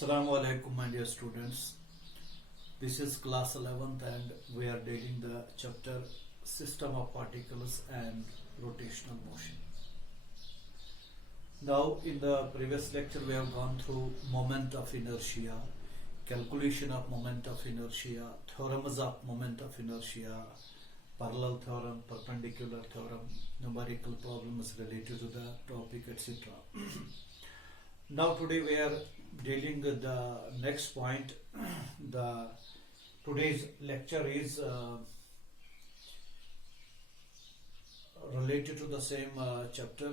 Assalamu alaikum, my dear students. This is class 11th and we are dealing the chapter System of Particles and Rotational Motion. Now in the previous lecture we have gone through moment of inertia, calculation of moment of inertia, theorems of moment of inertia, parallel theorem, perpendicular theorem, numerical problems related to the topic, etc. Now today we are dealing with the next point. Today's lecture is related to the same chapter,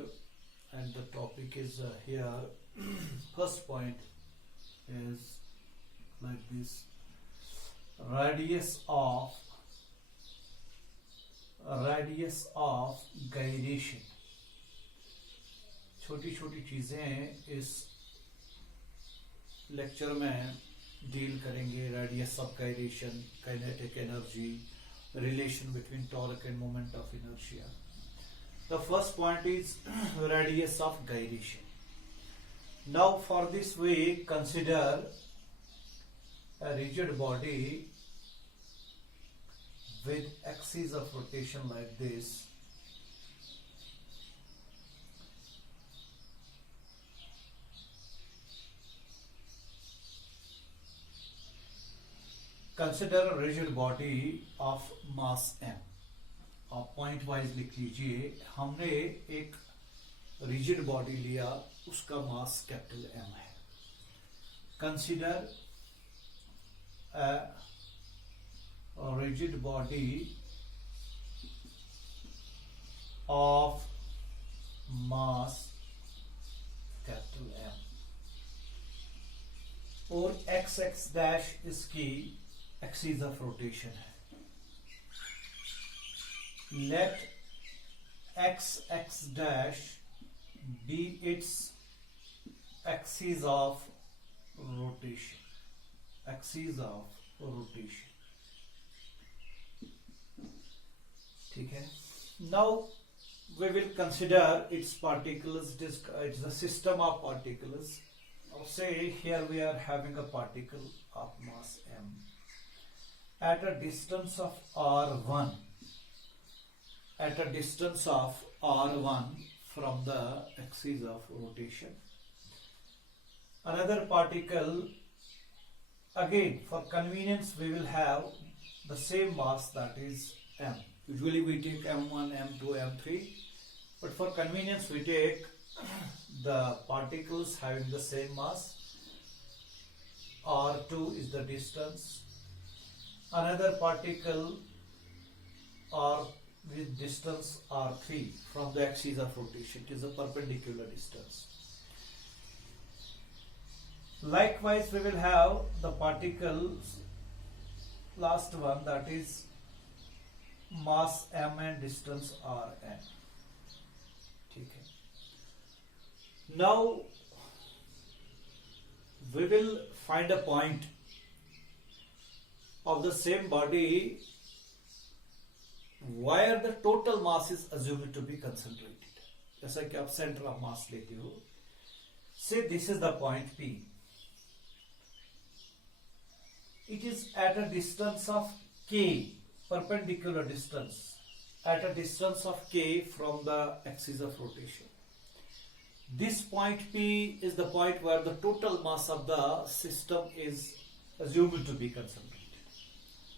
and the topic is here. First point is like this: radius of gyration. छोटी छोटी चीजें इस lecture में deal करेंगे. Radius of gyration, kinetic energy, relation between torque and moment of inertia. The first point is radius of gyration. Now for this we consider a rigid body with axis of rotation like this. Consider a rigid body of mass m. आप point wise लिख लीजिए. हमने एक rigid body लिया, उसका mass capital m है. Consider a rigid body of mass capital M, और x dash इसकी एक्सिस ऑफ रोटेशन है. Let x dash be its axis of rotation. ठीक है. Now we will consider its particles. It's a system of particles. Now say here we are having a particle of mass m at a distance of r1. At a distance of r1 from the axis of rotation. Another particle. Again, for convenience, we will have the same mass, that is m. Usually we take m1, m2, m3, but for convenience we take the particles having the same mass. r2 is the distance. Another particle or with distance r3 from the axis of rotation. It is a perpendicular distance. Likewise, we will have the particles, last one, that is mass m and distance rn. ठीक है. Now we will find a point of the same body where the total mass is assumed to be concentrated. जैसा कि आप centre of mass लेते हो. Say this is the point P. It is at a distance of k, perpendicular distance, at a distance of k from the axis of rotation. This point P is the point where the total mass of the system is assumed to be concentrated.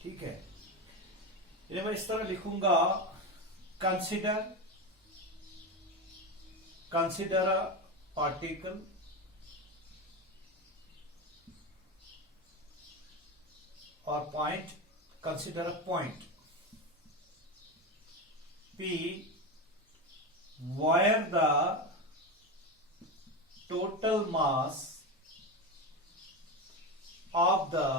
ठीक है. इन्हें मैं इस तरह लिखूंगा: consider a particle or point. Consider a point P where the total mass of the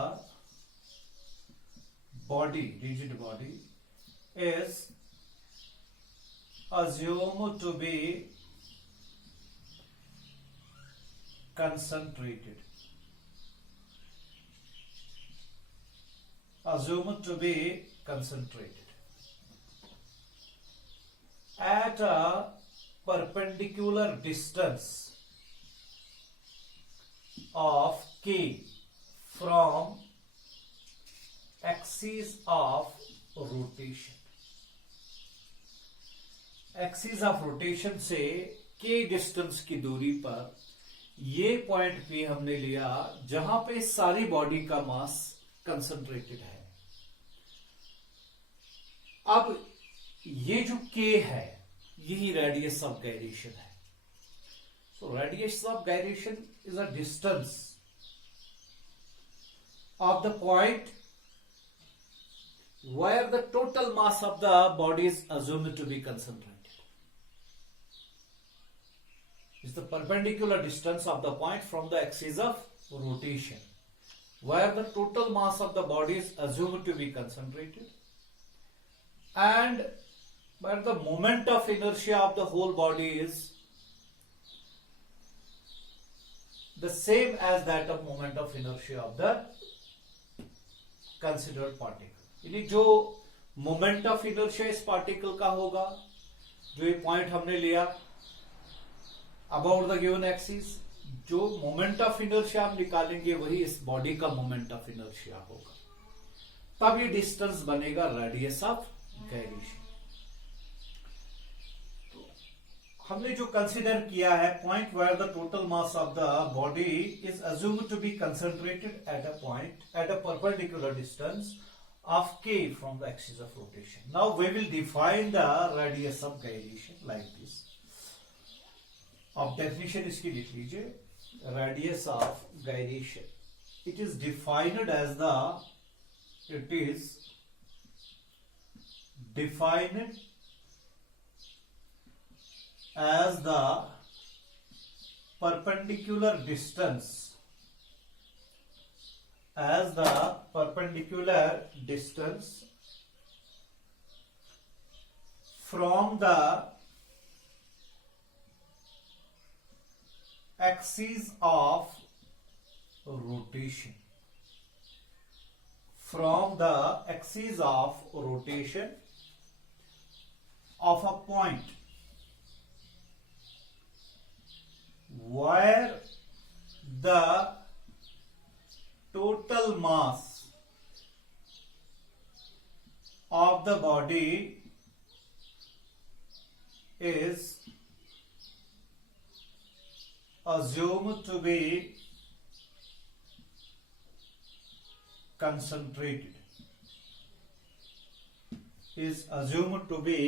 body, rigid body, is assumed to be concentrated. Assumed to be concentrated at a perpendicular distance of k from axis of rotation. Axis of rotation से k distance की दूरी पर ये point पे हमने लिया जहां पे सारी बॉडी का मास कंसंट्रेटेड है। अब ये जो k है यही रेडियस ऑफ गायरेशन है। So radius of gyration is a distance of the point where the total mass of the body is assumed to be concentrated. Is the perpendicular distance of the point from the axis of rotation where the total mass of the body is assumed to be concentrated and where the moment of inertia of the whole body is the same as that of moment of inertia of the considered particle. यानी जो moment of inertia इस particle का होगा, जो ये point हमने लिया about the given axis, जो मोमेंट ऑफ इनर्शिया हम निकालेंगे वही इस बॉडी का मोमेंट ऑफ इनर्शिया होगा। तब ये डिस्टेंस बनेगा रेडियस ऑफ गायरेशन। तो हमने जो कंसीडर किया है point where the total mass of the body is assumed to be concentrated at a point at a perpendicular distance of k from the axis of rotation. Now we will define the radius of gyration like this. अब definition इसकी लिख लीजिए, radius of gyration. It is defined as the perpendicular distance from the axis of rotation. From the axis of rotation of a point where the total mass of the body is assumed to be concentrated. Is assumed to be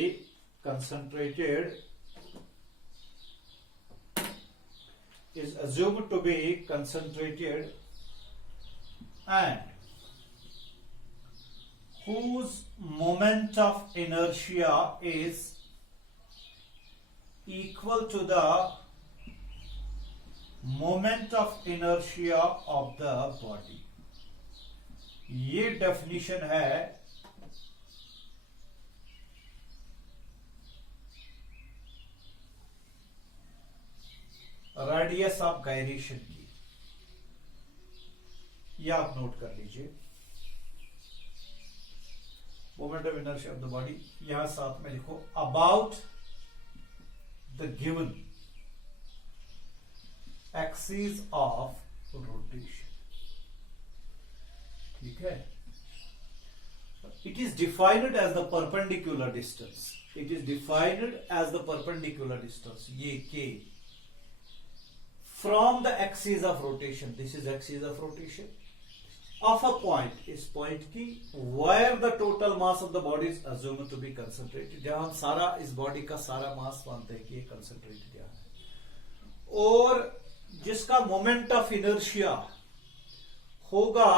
concentrated. Is assumed to be concentrated and whose moment of inertia is equal to the moment of inertia of the body. ये definition है radius of gyration की। ये आप note कर लीजिए, moment of inertia of the body, यहां साथ में लिखो about the given axis of rotation. ठीक है, it is defined as the perpendicular distance. It is defined as the perpendicular distance, ये के from the axis of rotation, this is axis of rotation of a point, इस point की where the total mass of the body is assumed to be concentrated, जहां हम सारा इस body का सारा मास मानते हैं कि ये concentrated यहाँ है, और जिसका मोमेंट ऑफ इनर्शिया होगा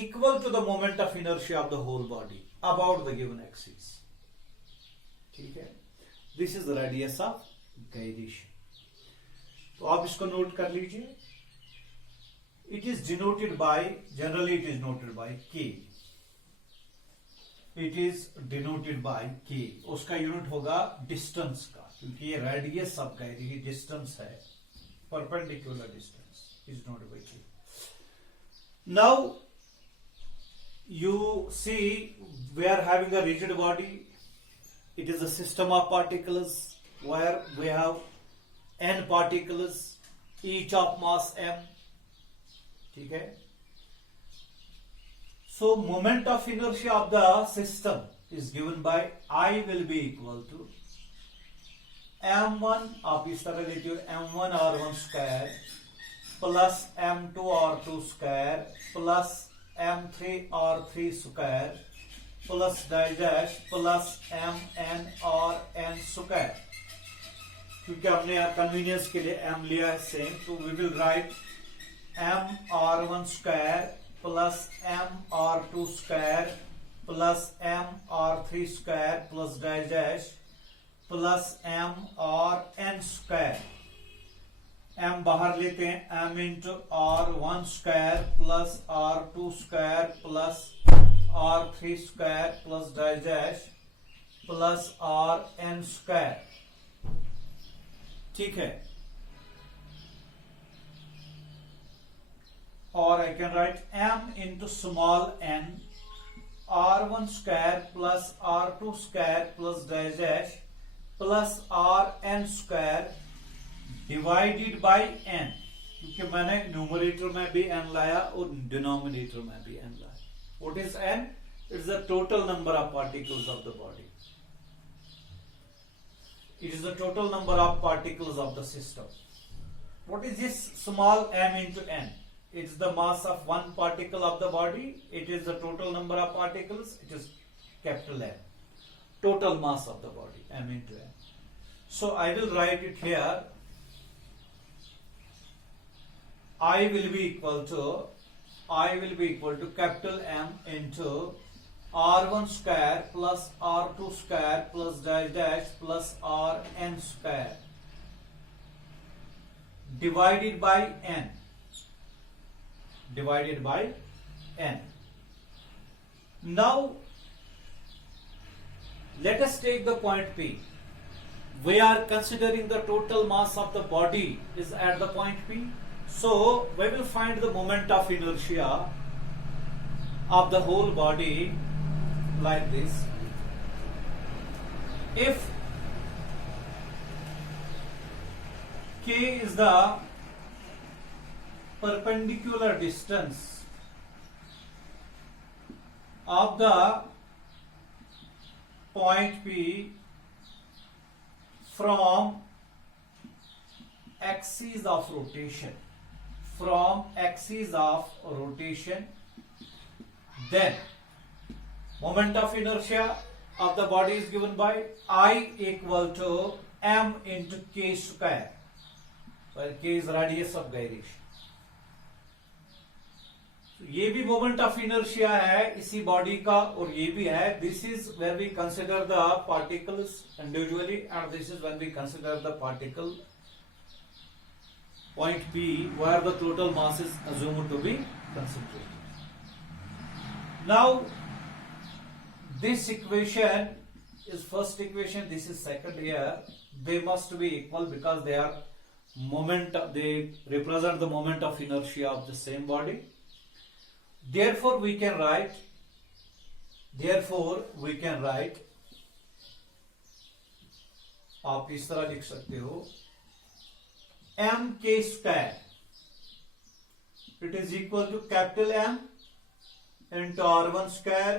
equal to the moment of inertia of the whole body about the given axis. ठीक है, this is the radius of gyration. तो आप इसको नोट कर लीजिए। It is denoted by, generally it is noted by k. It is denoted by k, उसका unit होगा distance का, क्योंकि ये रेडियस ऑफ गायरेशन डिस्टेंस है, perpendicular distance is noted by k. Now you see we are having a rigid body. It is a system of particles where we have n particles, each of mass m. ठीक है. So moment of inertia of the system is given by I will be equal to m1, आप इस तरह लेते हो m1 r1 square plus m2 r2 square plus m3 r3 square plus dash plus mn rn square. क्योंकि हमने यहाँ convenience के लिए m लिया है सेम, तो we will write m r1 square plus m r2 square plus m r3 square plus dash plus m rn square. m बाहर लेते हैं, m into r1 square plus r2 square plus r3 square plus dash plus rn square. ठीक है. और I can write m into small n r1 square plus r2 square plus dash plus rn square divided by n. क्योंकि मैंने numerator में भी n लाया और denominator में भी n लाया. What is n? It is the total number of particles of the body. It is the total number of particles of the system. What is this small m into n? It is the mass of one particle of the body. It is the total number of particles. It is capital M. Total mass of the body, m into n. So I will write it here. I will be equal to capital M into r1 square plus r2 square plus dash plus rn square divided by n. Now let us take the point P. We are considering the total mass of the body is at the point P. So we will find the moment of inertia of the whole body like this. If K is the perpendicular distance of the point P from axis of rotation, then moment of inertia of the body is given by I equal to m into k square, where k is radius of gyration. ये भी moment of inertia है इसी body का, और ये भी है. This is where we consider the particles individually and this is when we consider the particle point P where the total mass is assumed to be concentrated. Now this equation is first equation, this is second here. They must be equal because they are they represent the moment of inertia of the same body. Therefore we can write आप इस तरह लिख सकते हो m k square, it is equal to capital M into r1 square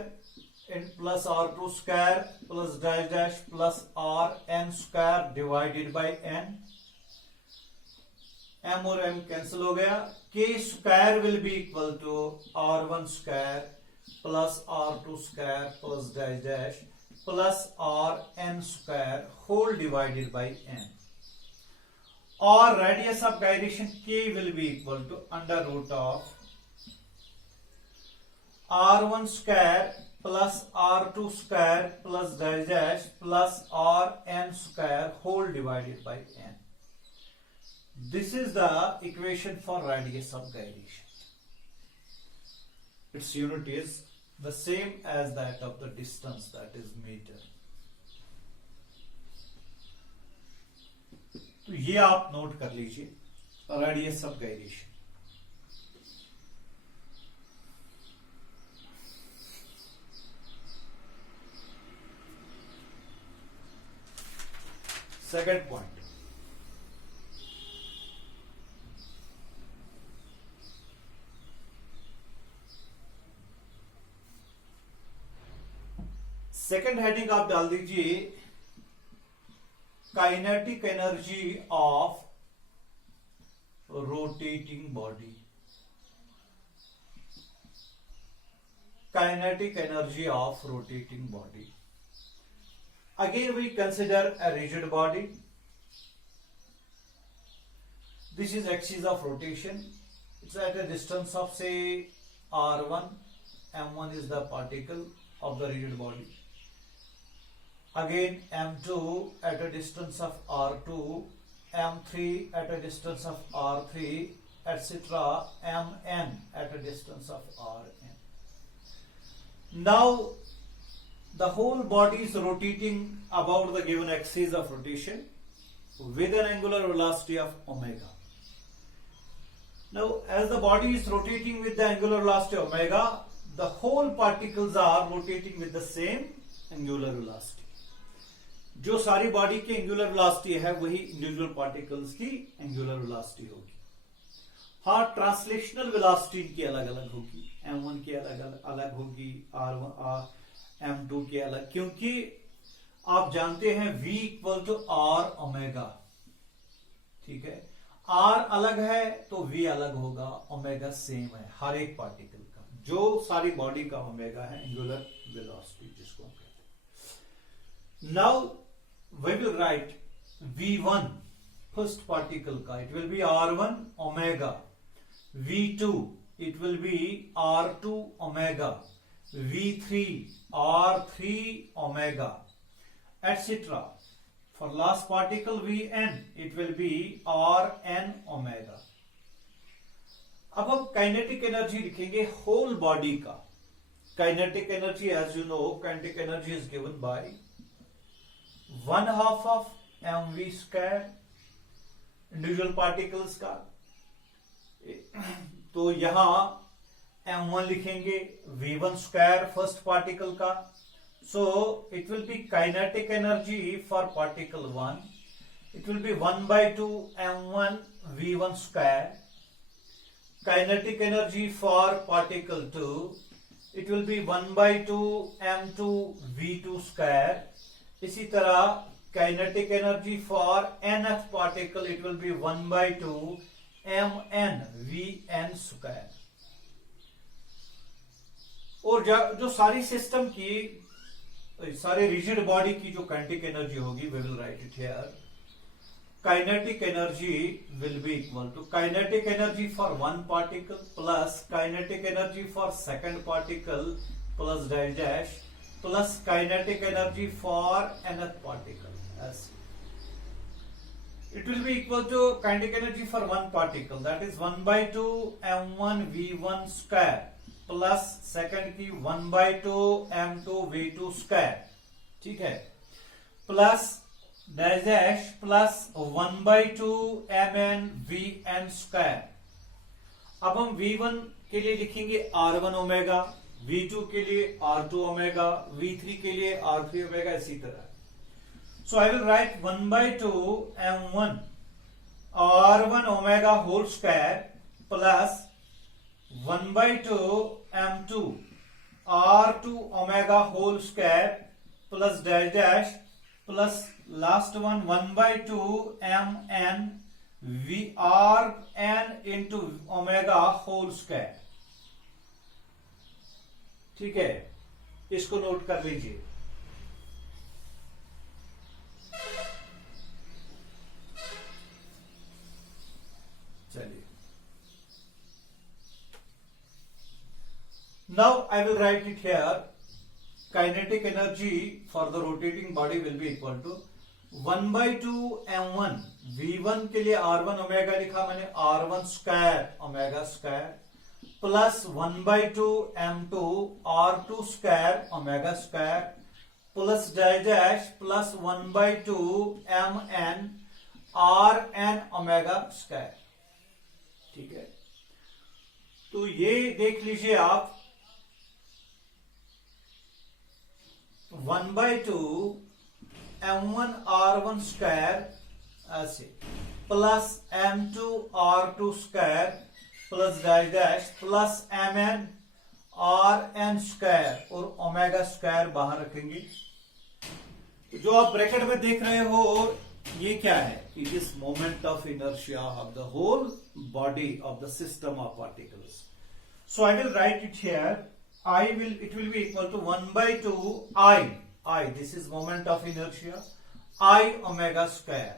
plus r2 square plus dash plus rn square divided by n. m और m cancel हो गया. k square will be equal to r1 square plus r2 square plus dash plus rn square whole divided by n. Or radius of gyration k will be equal to under root of r1 square plus r2 square plus dash plus rn square whole divided by n. This is the equation for radius of gyration. Its unit is the same as that of the distance, that is meter. तो ये आप note कर लीजिए, radius of gyration. Second point, second heading आप डाल दीजिए kinetic energy of rotating body. Kinetic energy of rotating body. Again we consider a rigid body. This is axis of rotation. It's at a distance of say r1. m1 is the particle of the rigid body. Again m2 at a distance of r2, m3 at a distance of r3, etc. mn at a distance of rn. Now the whole body is rotating about the given axis of rotation with an angular velocity of omega. Now as the body is rotating with the angular velocity omega, the whole particles are rotating with the same angular velocity. जो सारी body की angular velocity है वही individual particles की angular velocity होगी. हाँ, translational velocity की अलग अलग होगी. m1 की अलग होगी, m2 की अलग, क्योंकि आप जानते हैं v equal to r omega. ठीक है, r अलग है तो v अलग होगा, ओमेगा सेम है हर एक पार्टिकल का. जो सारी बॉडी का ओमेगा है एंगुलर वेलोसिटी जिसको हम कहते हैं. Now we will write v1 first particle का, it will be r1 omega. v2 it will be r2 omega, v3 r3 omega, etc. For last particle vn it will be rn omega. अब हम kinetic energy लिखेंगे whole body का. Kinetic energy as you know, kinetic energy is given by 1/2 of mv square individual particles का. तो यहां m1 लिखेंगे, v1 square first particle का. So it will B kinetic energy for particle 1, it will B 1/2 m1 v1 square. Kinetic energy for particle 2, it will B 1/2 m2 v2 square. इसी तरह kinetic energy for nth particle, it will B 1/2 mn vn square. और जो सारी system की, सारे rigid body की जो kinetic energy होगी, we will write it here. Kinetic energy will be equal to kinetic energy for one particle plus kinetic energy for second particle plus dash dash plus kinetic energy for nth particle. ऐसे it will be equal to kinetic energy for one particle, that is 1/2 m1 v1 square plus second की 1/2 m2 v2 square. ठीक है, plus dash dash plus 1/2 mn vn square. अब हम v1 के लिए लिखेंगे r1 omega, v2 के लिए r2 ओमेगा, v3 के लिए r3 ओमेगा, इसी तरह. So I will write 1/2 m1 r1 omega whole square plus 1/2 m2 r2 omega whole square plus dash dash plus last one 1/2 mn vrn into omega whole square. ठीक है, इसको note कर लीजिए. चलिए, now I will write it here. Kinetic energy for the rotating body will be equal to 1/2 m1 v1 के लिए r1 omega लिखा मैंने, r1 square omega square plus 1/2 m2 r2 square omega square plus dash dash plus 1/2 mn rn omega square. ठीक है, तो ये देख लीजिए आप 1/2 m1 r1 स्क्वायर ऐसे plus m2 r2 square plus dash dash plus mn R N square और omega square बाहर रखेंगे। जो आप ब्रैकेट में देख रहे हो ये क्या है? It is moment of inertia of the whole body of the system of particles. So I will write it here, it will be equal to 1/2 I, this is moment of inertia, I omega square.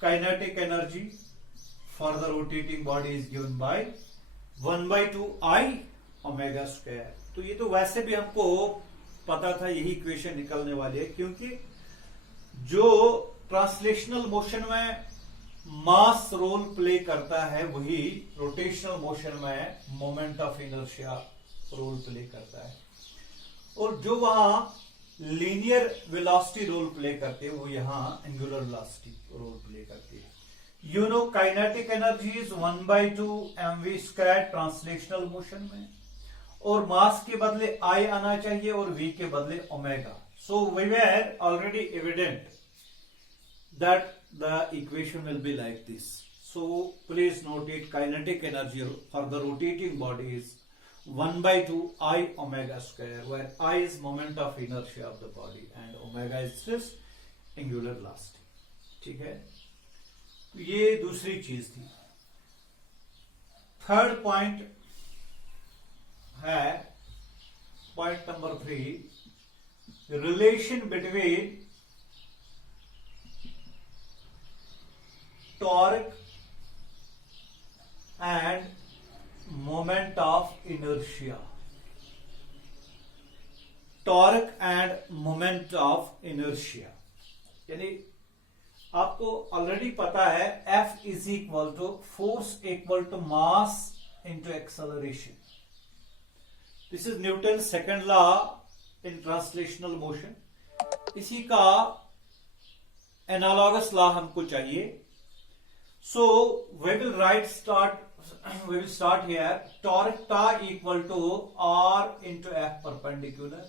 Kinetic energy for the rotating body is given by 1/2 I omega square. तो ये तो वैसे भी हमको पता था, यही equation निकलने वाली है, क्योंकि जो ट्रांसलेशनल मोशन में मास रोल प्ले करता है वही रोटेशनल मोशन में moment of inertia role play करता है, और जो वहां लीनियर वेलोसिटी रोल प्ले करते हैं वो यहां एंगुलर वेलोसिटी रोल प्ले करती है। You know kinetic energy is 1/2 mv square translational motion में, और मास के बदले आई आना चाहिए और वी के बदले omega. So we were already evident that the equation will be like this. So please note it, kinetic energy for the rotating body is 1/2 I omega square, where I is moment of inertia of the body and omega is just angular velocity. ठीक है, ये दूसरी चीज थी। Third point है point number 3, relation between torque and moment of inertia. Torque and moment of inertia यानी आपको already पता है F is equal to force equal to mass into acceleration. This is Newton second law in translational motion. इसी का analogous law हमको चाहिए। So we will start here, torque ta equal to R into F perpendicular,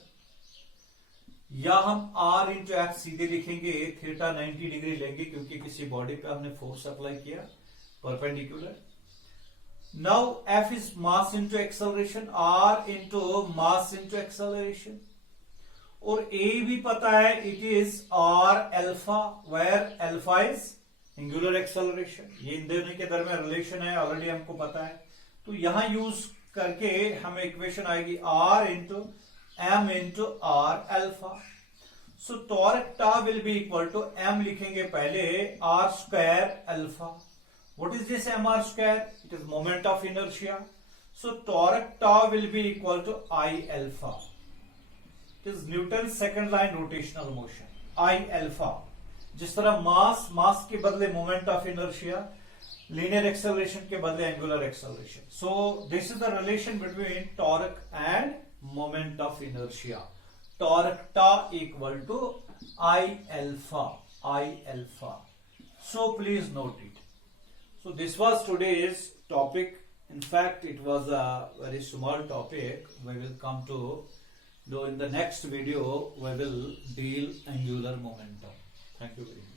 या हम R into F सीधे लिखेंगे, theta 90 degree लेंगे क्योंकि किसी बॉडी पे हमने फोर्स अप्लाई किया perpendicular. Now F is mass into acceleration, R into mass into acceleration, और A भी पता है, it is R alpha, where alpha is angular acceleration. ये इन दोनों के दरमियान रिलेशन है, ऑलरेडी हमको पता है। तो यहां यूज करके हमें इक्वेशन आएगी R into M into R alpha. So torque tau will be equal to M लिखेंगे पहले, R square alpha. What is this M R square? It is moment of inertia. So torque tau will be equal to I alpha. It is Newton second line rotational motion, I alpha. जिस तरह mass के बदले moment of inertia, linear acceleration के बदले angular acceleration. So this is the relation between torque and moment of inertia. Torque tau equal to I alpha. So please note it. So this was today's topic. In fact, it was a very small topic. We will come to do in the next video. We will deal angular momentum. Thank you very much.